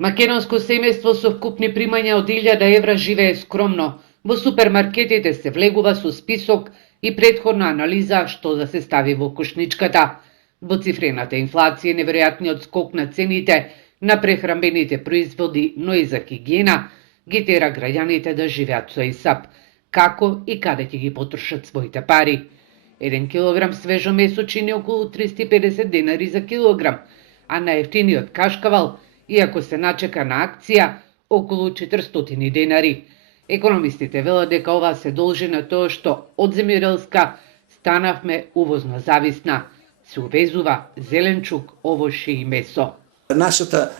Македонско семејство со вкупни примања од 1000 евра живее скромно. Во супермаркетите се влегува со список и претходна анализа што да се стави во кошничката. Двоцифрената инфлација и неверојатниот скок на цените на прехранбените производи, но и за хигиена, ги тера граѓаните да живеат со исап. Како и каде ќе ги потрошат своите пари? 1 килограм свежо месо чини околу 350 денари за килограм, а најевтиниот кашкавал, иако се начека на акција, околу 400 денари. Економистите велат дека ова се должи на тоа што од земјоделска станавме увозно зависна. Се увезува зеленчук, овошје и месо. Нашата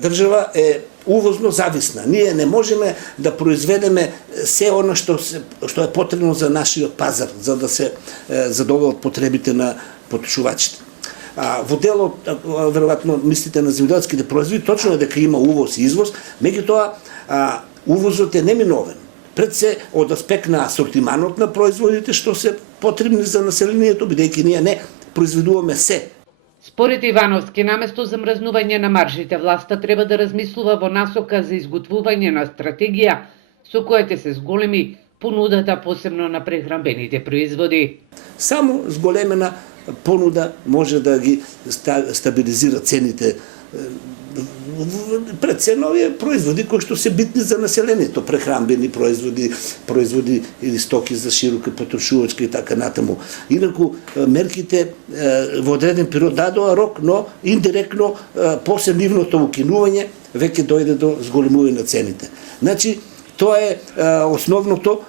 држава е увозно зависна. Ние не можеме да произведеме се оно што е потребно за нашиот пазар, за да се задоволат потребите на потрошувачите. Во делот, веројатно, мислите на земјоделските производи, точно е дека има увоз и извоз, меѓутоа увозот е неминовен. Пред се од аспект на асортиманот на производите што се потребни за населението, бидејќи ние не произведуваме се. Според Ивановски, наместо замрзнување на маржите, власта треба да размислува во насока за изготвување на стратегија со која ќе се зголеми понудата, посебно на прехранбените производи. Само зголемена понуда може да ги стабилизира цените пред се нови производи кои што се битни за населението, прехранбени производи или стоки за широка потрошувачка и така натаму. Инаку мерките во одреден период дадоа рок, но индиректно после нивното укинување веќе дојде до зголемување на цените. Значи, тоа е основното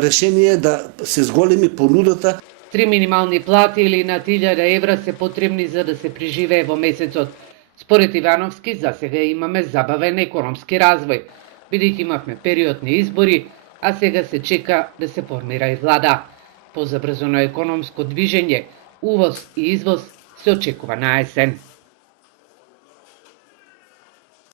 решение да се зголеми понудата. 3 минимални плати или над 1000 евра се потребни за да се преживее во месецот. Според Ивановски, за сега имаме забавен економски развој, бидејќи имавме период на избори, а сега се чека да се формира и влада. По забрзано економско движење, увоз и извоз се очекува на есен.